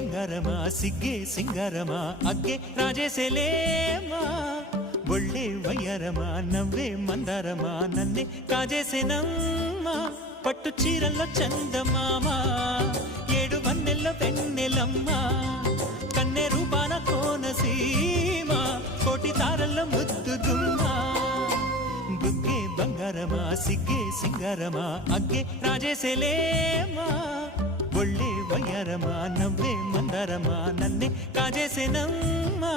ಬಂಗಾರಮ ಸಿಗ್ಗೆ ಸಿಂಗಾರಮ ಅಗ್ಗೆ ರಾಜೇಸೆಲೇಮಾ ಒಳ್ಳೆ ವಯ್ಯಾರಮ ನವ್ವే మందారమ నన్నే కాజేసెనమ్మా పట్టు చీరల్లో చందమామ ఏడు వన్నెల్లో వెన్నెలమ్మ కన్నె రూపాన కోనసీమ కోటి తారల్లో ముద్దు గుమ్మ బుగ్గే బంగారమ సిగ్గే సింగారమ అగ్గే రాజేసెలేమా ఒళ్ళే వయ్యారమ నవ్వే మందారమ నన్నే కాజేసెనమ్మా